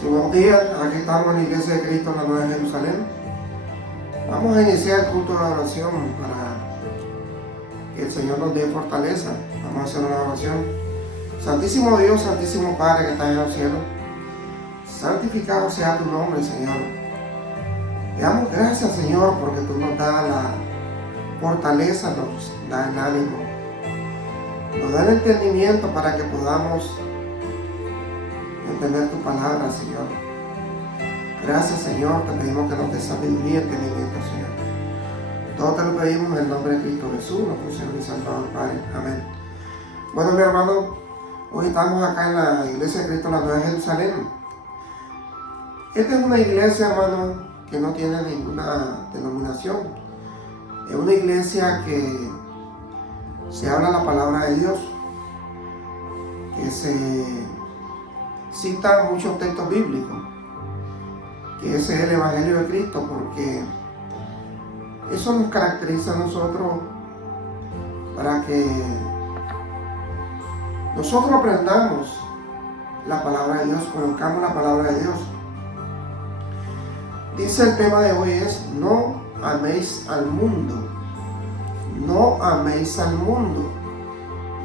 Sí, buenos días, aquí estamos en la Iglesia de Cristo en la Nueva Jerusalén. Vamos a iniciar el culto de oración para que el Señor nos dé fortaleza. Vamos a hacer una oración. Santísimo Dios, Santísimo Padre que estás en los cielos, santificado sea tu nombre, Señor. Te damos gracias, Señor, porque tú nos das la fortaleza, nos da el ánimo, nos da el entendimiento para que podamos entender tu palabra, Señor. Gracias, Señor, te pedimos que nos des sabiduría y entendimiento, Señor. Todo te lo pedimos en el nombre de Cristo Jesús, nuestro Señor y Salvador, Padre. Amén. Bueno, mi hermano, hoy estamos acá en la Iglesia de Cristo, la Nueva Jerusalén. Esta es una iglesia, hermano, que no tiene ninguna denominación. Es una iglesia que se habla la palabra de Dios, que se cita muchos textos bíblicos, que ese es el Evangelio de Cristo, porque eso nos caracteriza a nosotros para que nosotros aprendamos la palabra de Dios, conozcamos la palabra de Dios. Dice el tema de hoy es: no améis al mundo, no améis al mundo,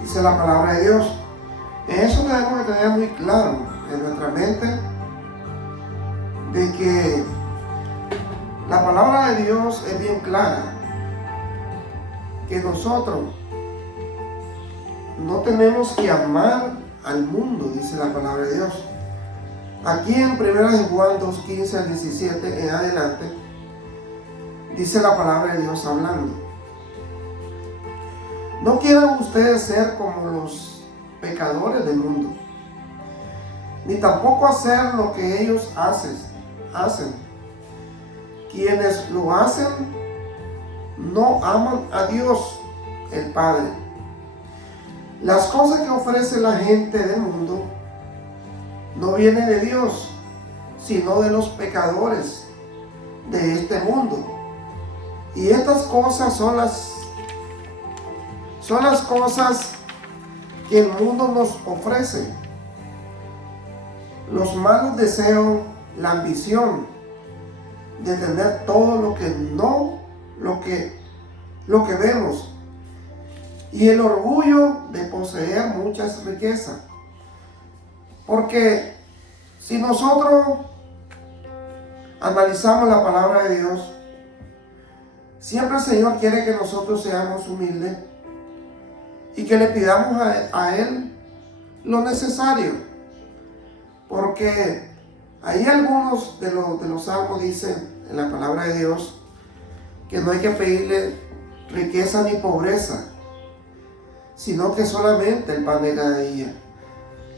dice la palabra de Dios. Eso tenemos que tener muy claro en nuestra mente, de que la palabra de Dios es bien clara, que nosotros no tenemos que amar al mundo, dice la palabra de Dios. Aquí en 1 Juan 2:15 al 17 en adelante, dice la palabra de Dios hablando: no quieran ustedes ser como los pecadores del mundo, ni tampoco hacer lo que ellos hacen. Quienes lo hacen no aman a Dios el Padre. Las cosas que ofrece la gente del mundo no vienen de Dios, sino de los pecadores de este mundo. Y estas cosas son las cosas que el mundo nos ofrece: los malos deseos, la ambición de tener todo lo que vemos, y el orgullo de poseer muchas riquezas. Porque si nosotros analizamos la palabra de Dios, siempre el Señor quiere que nosotros seamos humildes y que le pidamos a Él lo necesario. Porque ahí algunos de los salmos dicen en la palabra de Dios que no hay que pedirle riqueza ni pobreza, sino que solamente el pan de cada día,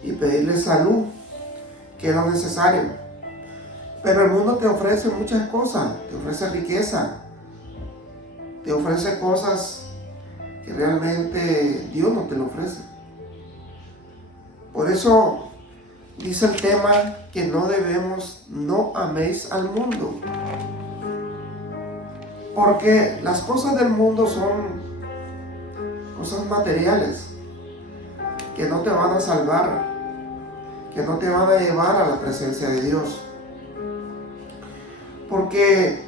y pedirle salud, que es lo necesario. Pero el mundo te ofrece muchas cosas, te ofrece riqueza, te ofrece cosas que realmente Dios no te lo ofrece. Por eso dice el tema que no améis al mundo. Porque las cosas del mundo son cosas materiales que no te van a salvar, que no te van a llevar a la presencia de Dios. Porque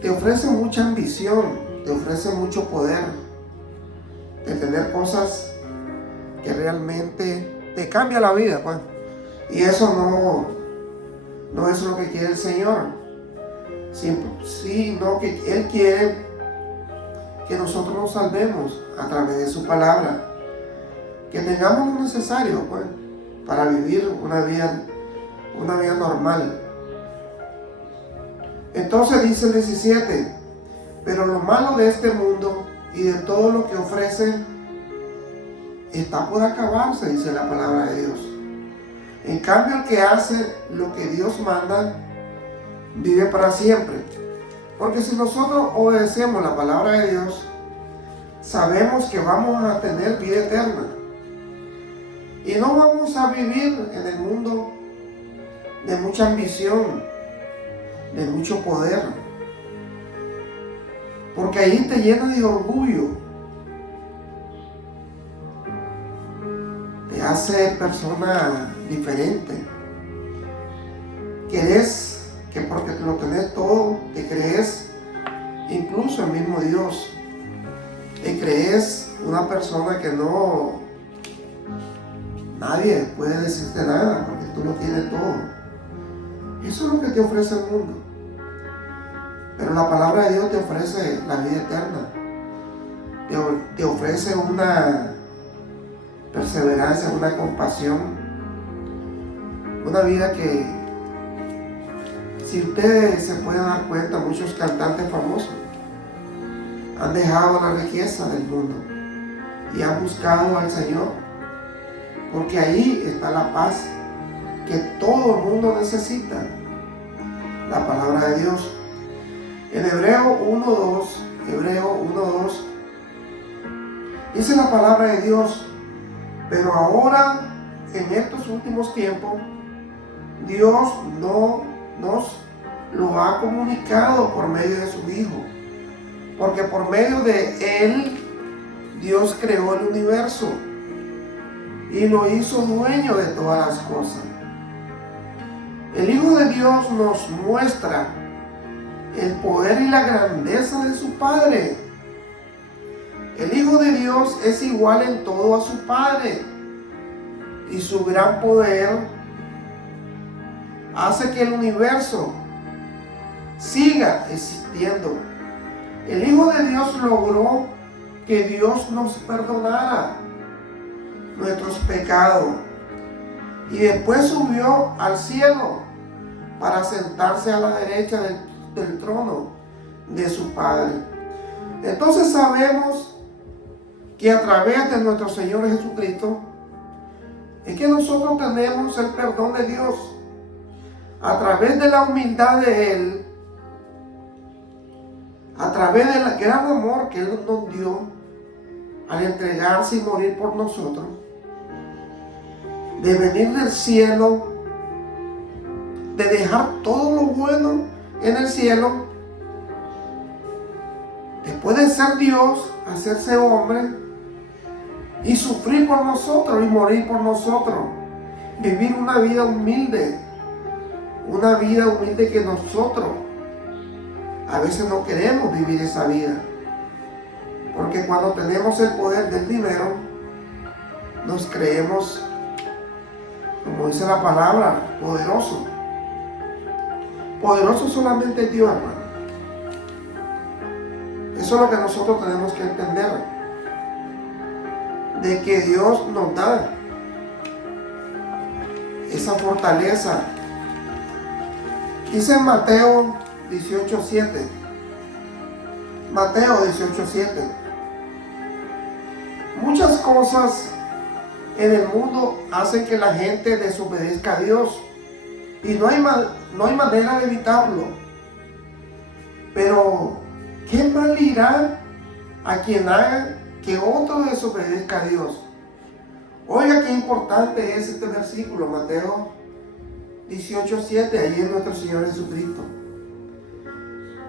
te ofrece mucha ambición, te ofrece mucho poder de tener cosas que realmente te cambia la vida, pues. Y eso no es lo que quiere el Señor, sino que Él quiere que nosotros nos salvemos a través de su palabra, que tengamos lo necesario, pues, para vivir una vida normal. Entonces dice el 17: pero lo malo de este mundo y de todo lo que ofrece está por acabarse, dice la palabra de Dios. En cambio, el que hace lo que Dios manda vive para siempre. Porque si nosotros obedecemos la palabra de Dios, sabemos que vamos a tener vida eterna. Y no vamos a vivir en el mundo de mucha ambición, de mucho poder. Porque ahí te llena de orgullo, te hace persona diferente. Que porque lo tenés todo, te crees incluso el mismo Dios. Te crees una persona que nadie puede decirte nada porque tú lo tienes todo. Eso es lo que te ofrece el mundo. Pero la palabra de Dios te ofrece la vida eterna. Te ofrece una perseverancia, una compasión, una vida que, si ustedes se pueden dar cuenta, muchos cantantes famosos han dejado la riqueza del mundo y han buscado al Señor, porque ahí está la paz que todo el mundo necesita, la palabra de Dios. En Hebreo 1:2 dice la palabra de Dios: pero ahora, en estos últimos tiempos, Dios no nos lo ha comunicado por medio de su Hijo, porque por medio de Él Dios creó el universo y lo hizo dueño de todas las cosas. El Hijo de Dios nos muestra el poder y la grandeza de su Padre. El Hijo de Dios es igual en todo a su Padre, y su gran poder hace que el universo siga existiendo. El Hijo de Dios logró que Dios nos perdonara nuestros pecados y después subió al cielo para sentarse a la derecha del trono de su Padre. Entonces sabemos que a través de nuestro Señor Jesucristo es que nosotros tenemos el perdón de Dios. A través de la humildad de Él, a través del gran amor que Él nos dio al entregarse y morir por nosotros, de venir del cielo, de dejar todo lo bueno en el cielo, después de ser Dios, hacerse hombre y sufrir por nosotros y morir por nosotros, vivir una vida humilde que nosotros a veces no queremos vivir esa vida, porque cuando tenemos el poder del dinero nos creemos, como dice la palabra, poderoso. Poderoso solamente es Dios, hermano. Eso es lo que nosotros tenemos que entender, de que Dios nos da esa fortaleza. Dice en Mateo 18:7. Mateo 18:7. Muchas cosas en el mundo hacen que la gente desobedezca a Dios y no hay manera de evitarlo. Pero ¿qué mal irá a quien haga que otro desobedezca a Dios? Oiga qué importante es este versículo, Mateo 18:7, ahí es nuestro Señor Jesucristo.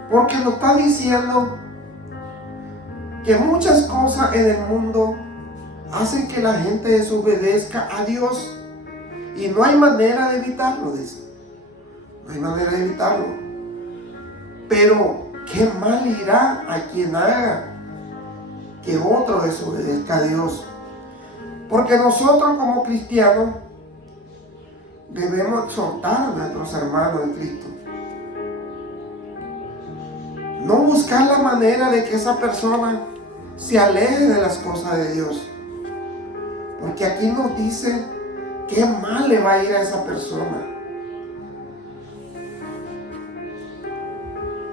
Porque nos está diciendo que muchas cosas en el mundo hacen que la gente desobedezca a Dios y no hay manera de evitarlo, dice. No hay manera de evitarlo. Pero ¿qué mal irá a quien haga que otro desobedezca a Dios? Porque nosotros como cristianos debemos exhortar a nuestros hermanos en Cristo. No buscar la manera de que esa persona se aleje de las cosas de Dios. Porque aquí nos dice qué mal le va a ir a esa persona.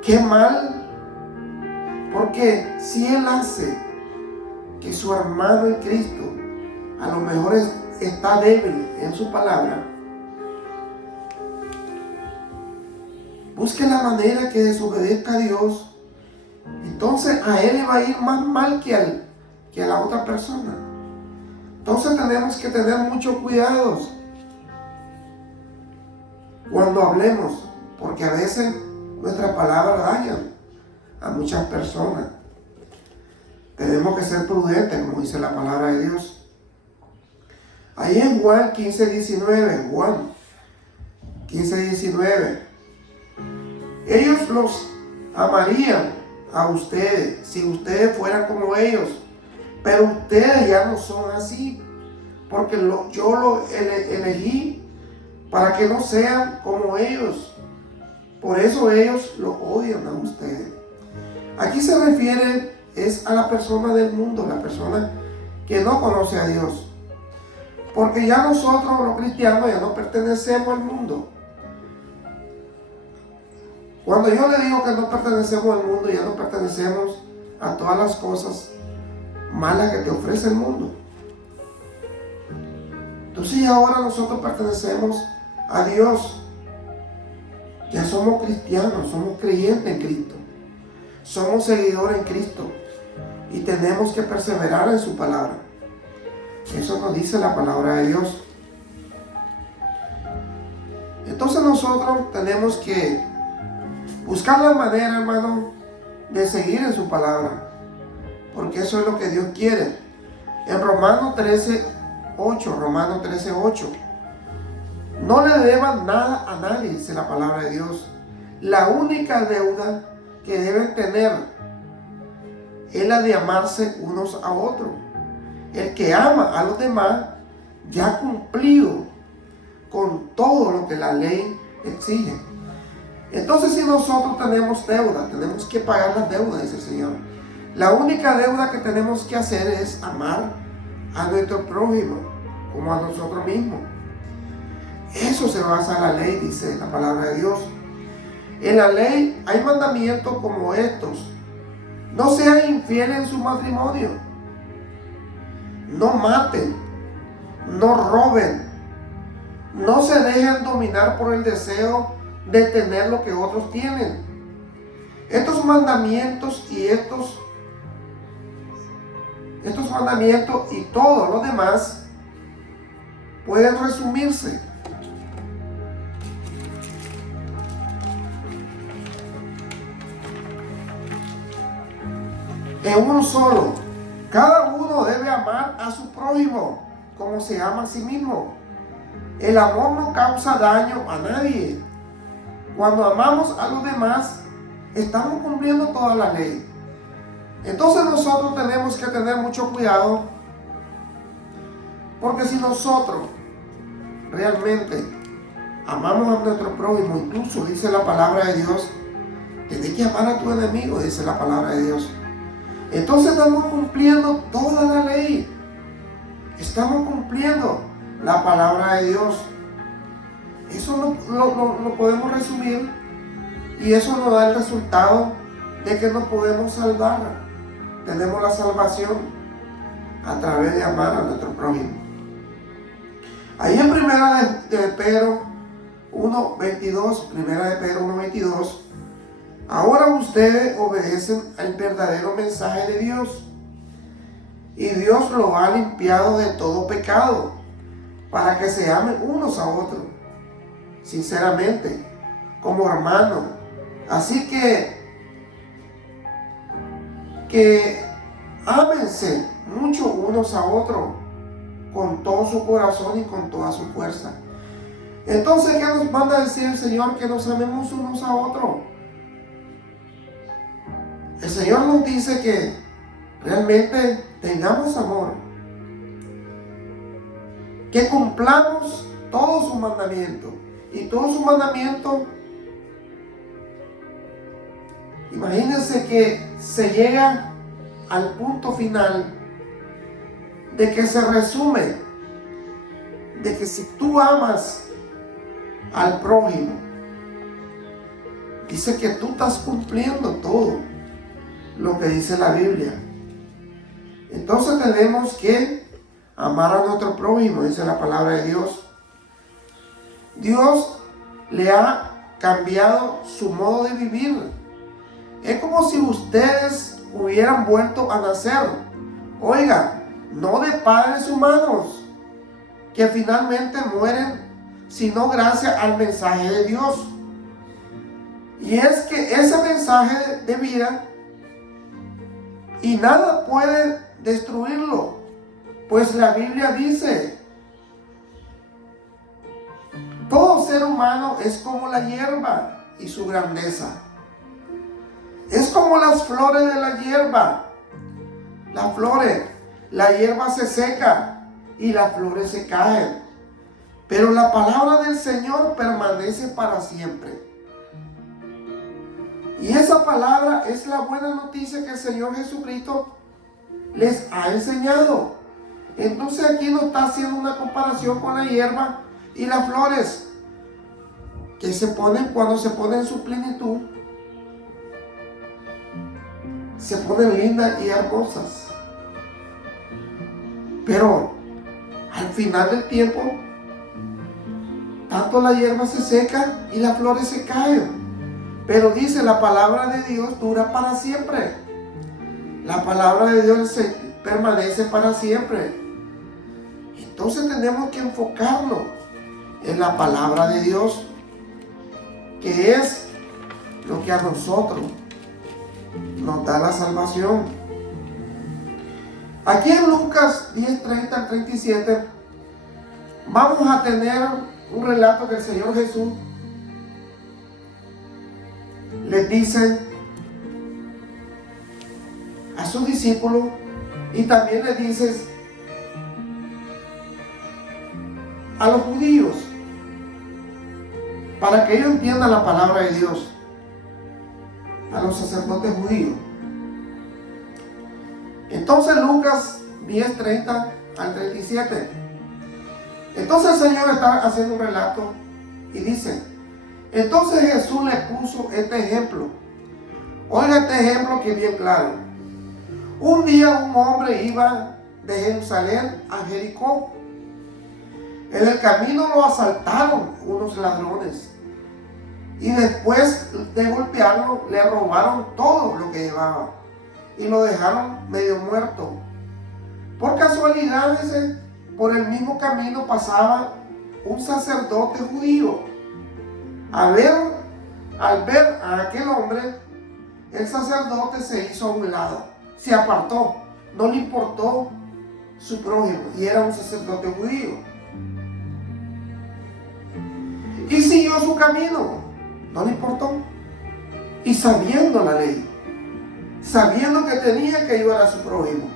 Qué mal. Porque si él hace que su hermano en Cristo a lo mejor está débil en su palabra, busque la manera que desobedezca a Dios, entonces a él le va a ir más mal que a la otra persona. Entonces tenemos que tener mucho cuidado cuando hablemos, porque a veces nuestras palabras dañan a muchas personas. Tenemos que ser prudentes, como dice la palabra de Dios. Ahí en Juan 15:19, Juan 15:19. Ellos los amarían a ustedes si ustedes fueran como ellos, pero ustedes ya no son así, porque yo los elegí para que no sean como ellos. Por eso ellos los odian a ustedes. Aquí se refiere es a la persona del mundo, la persona que no conoce a Dios. Porque ya nosotros los cristianos ya no pertenecemos al mundo. Cuando yo le digo que no pertenecemos al mundo, ya no pertenecemos a todas las cosas malas que te ofrece el mundo. Entonces ahora nosotros pertenecemos a Dios. Ya somos cristianos, somos creyentes en Cristo. Somos seguidores en Cristo. Y tenemos que perseverar en su palabra. Eso nos dice la palabra de Dios. Entonces nosotros tenemos que buscar la manera, hermano, de seguir en su palabra. Porque eso es lo que Dios quiere. En Romanos 13:8. No le deban nada a nadie, dice la palabra de Dios. La única deuda que deben tener es la de amarse unos a otros. El que ama a los demás ya ha cumplido con todo lo que la ley exige. Entonces, si nosotros tenemos deuda, tenemos que pagar las deudas, dice el Señor. La única deuda que tenemos que hacer es amar a nuestro prójimo como a nosotros mismos. Eso se basa en la ley, dice la palabra de Dios. En la ley hay mandamientos como estos: no sean infieles en su matrimonio, no maten, no roben, no se dejen dominar por el deseo de tener lo que otros tienen. Estos mandamientos y estos mandamientos y todo lo demás pueden resumirse en uno solo: cada uno debe amar a su prójimo como se ama a sí mismo. El amor no causa daño a nadie. Cuando amamos a los demás, estamos cumpliendo toda la ley. Entonces nosotros tenemos que tener mucho cuidado, porque si nosotros realmente amamos a nuestro prójimo, incluso dice la palabra de Dios, tienes que amar a tu enemigo, dice la palabra de Dios. Entonces estamos cumpliendo toda la ley. Estamos cumpliendo la palabra de Dios. Eso lo podemos resumir, y eso nos da el resultado de que nos podemos salvar. Tenemos la salvación a través de amar a nuestro prójimo. Ahí en Primera de Pedro 1:22, Primera de Pedro 1:22, ahora ustedes obedecen al verdadero mensaje de Dios, y Dios los ha limpiado de todo pecado, para que se amen unos a otros, sinceramente, como hermanos. Así que ámense mucho unos a otros, con todo su corazón y con toda su fuerza. Entonces, ¿qué nos manda a decir el Señor? Que nos amemos unos a otros. El Señor nos dice que realmente tengamos amor, que cumplamos todos sus mandamientos. Y todos sus mandamientos, imagínense que se llega al punto final de que se resume de que si tú amas al prójimo, dice que tú estás cumpliendo todo lo que dice la Biblia. Entonces tenemos que amar a nuestro prójimo, dice la palabra de Dios. Dios le ha cambiado su modo de vivir. Es como si ustedes hubieran vuelto a nacer. Oiga, no de padres humanos que finalmente mueren, sino gracias al mensaje de Dios. Y es que ese mensaje de vida, y nada puede destruirlo, pues la Biblia dice humano es como la hierba y su grandeza. Es como las flores de la hierba. Las flores, la hierba se seca y las flores se caen. Pero la palabra del Señor permanece para siempre. Y esa palabra es la buena noticia que el Señor Jesucristo les ha enseñado. Entonces aquí nos está haciendo una comparación con la hierba y las flores que se ponen cuando se ponen en su plenitud. Se ponen lindas y hermosas. Pero al final del tiempo, tanto la hierba se seca y las flores se caen. Pero dice, la palabra de Dios dura para siempre. La palabra de Dios permanece para siempre. Entonces tenemos que enfocarnos en la palabra de Dios, que es lo que a nosotros nos da la salvación. Aquí en Lucas 10:30 al 37 vamos a tener un relato que el Señor Jesús les dice a sus discípulos, y también les dice a los judíos, para que ellos entiendan la palabra de Dios, a los sacerdotes judíos. Entonces Lucas 10:30 al 37. Entonces el Señor está haciendo un relato y dice, entonces Jesús le puso este ejemplo. Oiga este ejemplo que es bien claro. Un día un hombre iba de Jerusalén a Jericó. En el camino lo asaltaron unos ladrones y después de golpearlo le robaron todo lo que llevaba y lo dejaron medio muerto. Por casualidad, por el mismo camino pasaba un sacerdote judío. Al ver a aquel hombre, el sacerdote se hizo a un lado, se apartó, no le importó su prójimo, y era un sacerdote judío. Y siguió su camino, no le importó. Y sabiendo la ley, sabiendo que tenía que ayudar a su prójimo,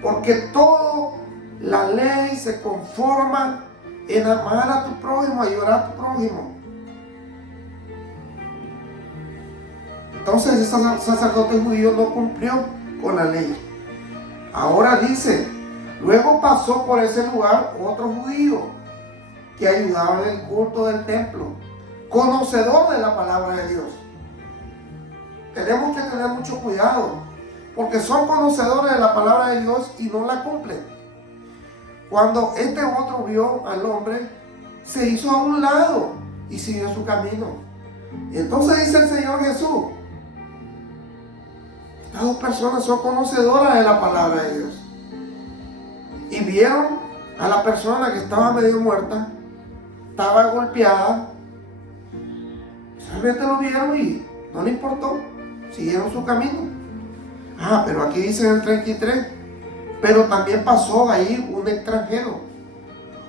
porque toda la ley se conforma en amar a tu prójimo, ayudar a tu prójimo. Entonces ese sacerdote judío no cumplió con la ley. Ahora dice, luego pasó por ese lugar otro judío que ayudaba en el culto del templo, conocedor de la palabra de Dios. Tenemos que tener mucho cuidado, porque son conocedores de la palabra de Dios y no la cumplen. Cuando este otro vio al hombre, se hizo a un lado y siguió su camino. Entonces dice el Señor Jesús, estas dos personas son conocedoras de la palabra de Dios. Y vieron a la persona que estaba medio muerta, estaba golpeada. Realmente lo vieron y no le importó, siguieron su camino. Pero aquí dice en el 33, pero también pasó ahí un extranjero,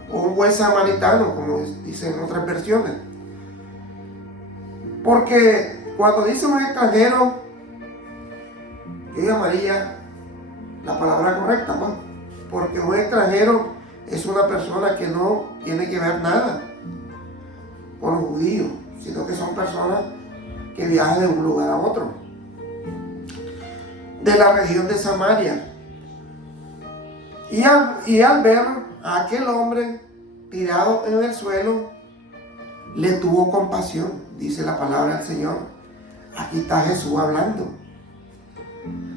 o un buen samaritano, como dicen en otras versiones. Porque cuando dice un extranjero, yo llamaría la palabra correcta, ¿no? Porque un extranjero es una persona que no tiene que ver nada con los judíos, sino que son personas que viajan de un lugar a otro, de la región de Samaria. Y al ver a aquel hombre tirado en el suelo, le tuvo compasión, dice la palabra del Señor. Aquí está Jesús hablando.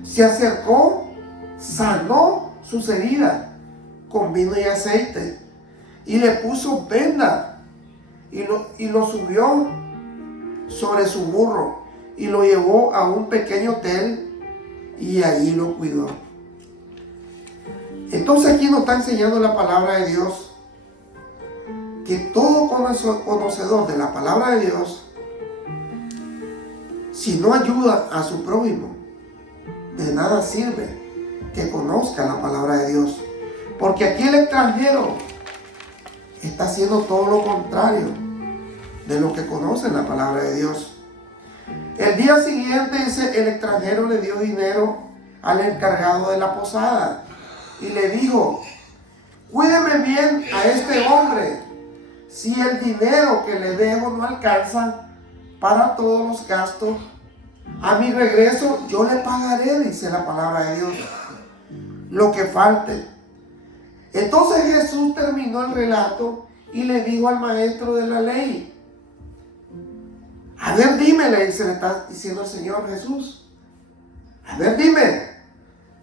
Se acercó, sanó sus heridas con vino y aceite, y le puso venda, y lo subió sobre su burro, y lo llevó a un pequeño hotel, y ahí lo cuidó. Entonces aquí nos está enseñando la palabra de Dios, que todo conocedor de la palabra de Dios, si no ayuda a su prójimo, de nada sirve que conozca la palabra de Dios. Porque aquí el extranjero está haciendo todo lo contrario de los que conocen la palabra de Dios. El día siguiente el extranjero le dio dinero al encargado de la posada y le dijo: cuídeme bien a este hombre. Si el dinero que le dejo no alcanza para todos los gastos, a mi regreso yo le pagaré, dice la palabra de Dios, lo que falte. Entonces Jesús terminó el relato y le dijo al maestro de la ley: a ver, dime, le está diciendo el Señor Jesús, a ver, dime,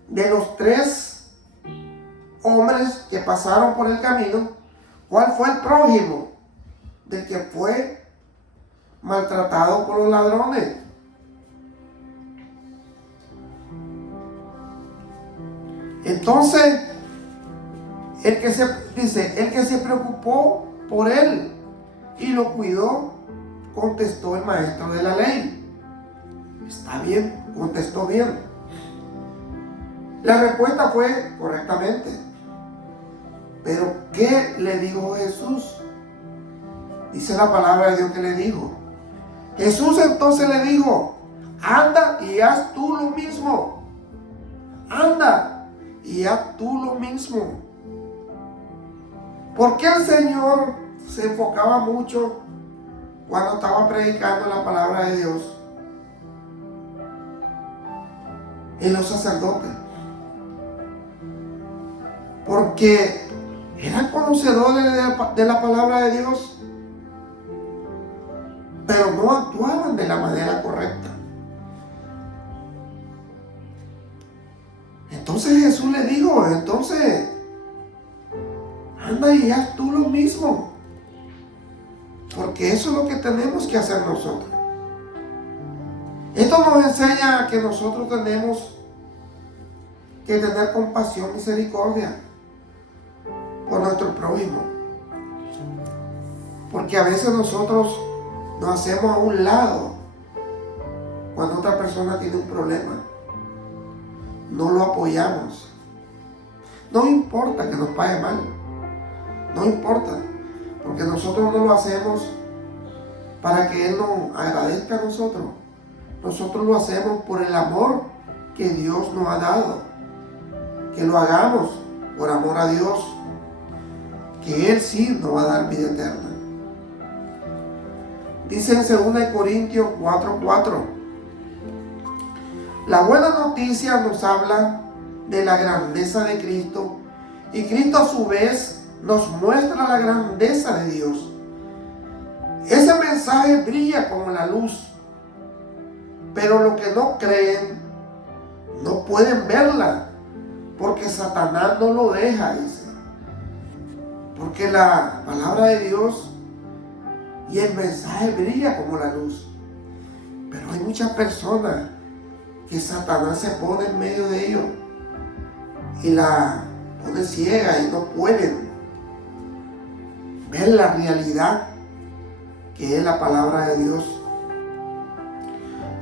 de los 3 hombres que pasaron por el camino, ¿cuál fue el prójimo del que fue maltratado por los ladrones? Entonces, el que se preocupó por él y lo cuidó, contestó el maestro de la ley. Está bien, contestó bien. La respuesta fue correctamente. Pero ¿qué le dijo Jesús? Dice la palabra de Dios que le dijo. Jesús entonces le dijo: anda y haz tú lo mismo. Anda y haz tú lo mismo. ¿Por qué el Señor se enfocaba mucho cuando estaba predicando la palabra de Dios en los sacerdotes? Porque eran conocedores de la palabra de Dios, pero no actuaban de la manera correcta. Entonces Jesús le dijo: entonces anda y haz tú lo mismo, porque eso es lo que tenemos que hacer nosotros. Esto nos enseña que nosotros tenemos que tener compasión, misericordia por nuestro prójimo, porque a veces nosotros nos hacemos a un lado cuando otra persona tiene un problema, no lo apoyamos. No importa que nos pague mal, no importa, porque nosotros no lo hacemos para que Él nos agradezca a nosotros. Nosotros lo hacemos por el amor que Dios nos ha dado, que lo hagamos por amor a Dios, que Él sí nos va a dar vida eterna. Dice en 2 Corintios 4:4: la buena noticia nos habla de la grandeza de Cristo, y Cristo a su vez nos muestra la grandeza de Dios. Ese mensaje brilla como la luz, pero los que no creen no pueden verla, porque Satanás no lo deja, dice. Porque la palabra de Dios y el mensaje brilla como la luz, pero hay muchas personas que Satanás se pone en medio de ellos y la pone ciega y no pueden ver la realidad que es la palabra de Dios.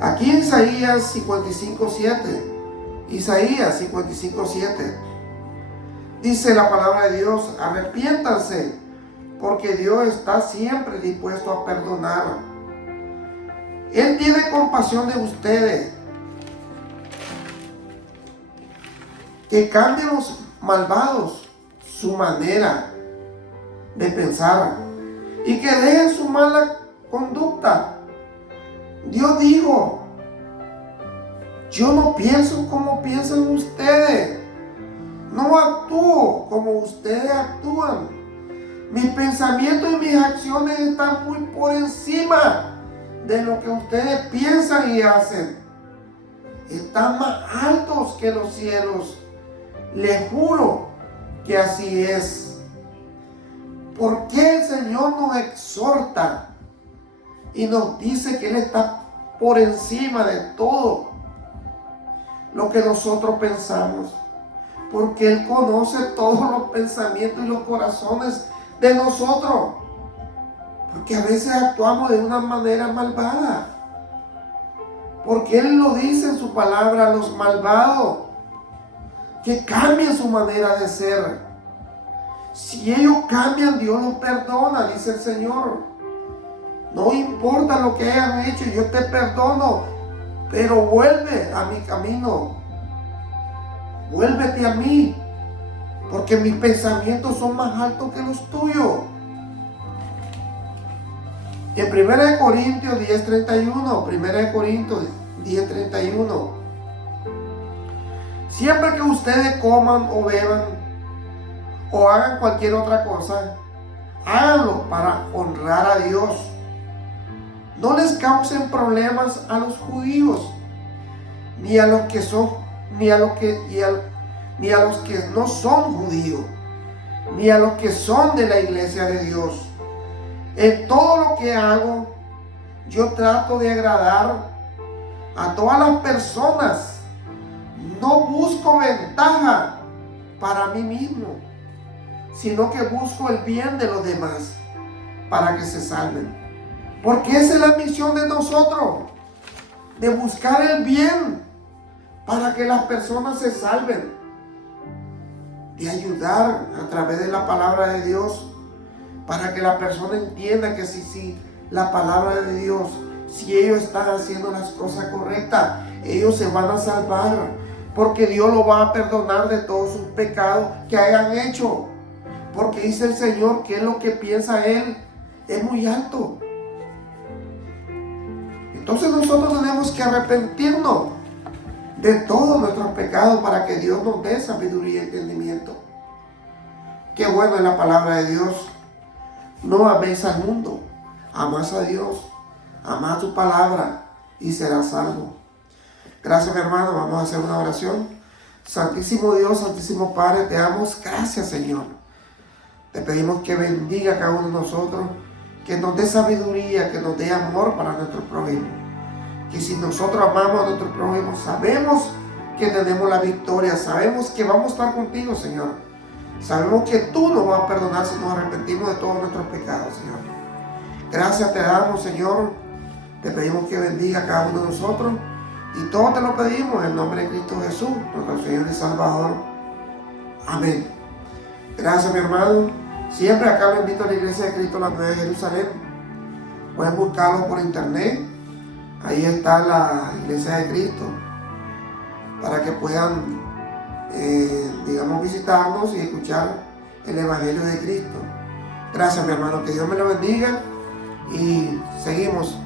Aquí en Isaías 55:7 dice la palabra de Dios: arrepiéntanse, porque Dios está siempre dispuesto a perdonar. Él tiene compasión de ustedes. Que cambien los malvados su manera de pensar y que dejen su mala conducta. Dios dijo: yo no pienso como piensan ustedes, no actúo como ustedes actúan. Mis pensamientos y mis acciones están muy por encima de lo que ustedes piensan y hacen. Están más altos que los cielos. Les juro que así es. ¿Por qué el Señor nos exhorta y nos dice que Él está por encima de todo lo que nosotros pensamos? Porque Él conoce todos los pensamientos y los corazones de nosotros. Porque a veces actuamos de una manera malvada. Porque Él lo dice en su palabra: los malvados, que cambien su manera de ser. Si ellos cambian, Dios los perdona, dice el Señor. No importa lo que hayan hecho, yo te perdono, pero vuelve a mi camino. Vuélvete a mí, porque mis pensamientos son más altos que los tuyos. En 1 Corintios 10:31, 1 Corintios 10:31, siempre que ustedes coman o beban o hagan cualquier otra cosa, háganlo para honrar a Dios. No les causen problemas a los judíos, ni a los que son, ni a los que no son judíos, ni a los que son de la iglesia de Dios. En todo lo que hago, yo trato de agradar a todas las personas. No busco ventaja para mí mismo, sino que busco el bien de los demás para que se salven. Porque esa es la misión de nosotros, de buscar el bien para que las personas se salven, de ayudar a través de la palabra de Dios, para que la persona entienda que si la palabra de Dios, si ellos están haciendo las cosas correctas, ellos se van a salvar, porque Dios lo va a perdonar de todos sus pecados que hayan hecho, porque dice el Señor que es lo que piensa Él es muy alto. Entonces nosotros tenemos que arrepentirnos de todos nuestros pecados para que Dios nos dé sabiduría y entendimiento. Qué bueno es la palabra de Dios. No améis al mundo, amás a Dios, amad tu palabra y serás salvo. Gracias, mi hermano. Vamos a hacer una oración. Santísimo Dios, Santísimo Padre, te damos gracias, Señor. Te pedimos que bendiga a cada uno de nosotros, que nos dé sabiduría, que nos dé amor para nuestro prójimo. Que si nosotros amamos a nuestro prójimo, sabemos que tenemos la victoria, sabemos que vamos a estar contigo, Señor. Sabemos que tú nos vas a perdonar si nos arrepentimos de todos nuestros pecados, Señor. Gracias te damos, Señor. Te pedimos que bendiga a cada uno de nosotros. Y todo te lo pedimos en el nombre de Cristo Jesús, nuestro Señor y Salvador. Amén. Gracias, mi hermano. Siempre acá lo invito a la Iglesia de Cristo, la Nueva de Jerusalén. Pueden buscarlo por internet. Ahí está la Iglesia de Cristo. Para que puedan visitarnos y escuchar el Evangelio de Cristo. Gracias, mi hermano, que Dios me lo bendiga y seguimos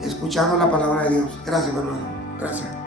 escuchando la palabra de Dios. Gracias, mi hermano. Gracias.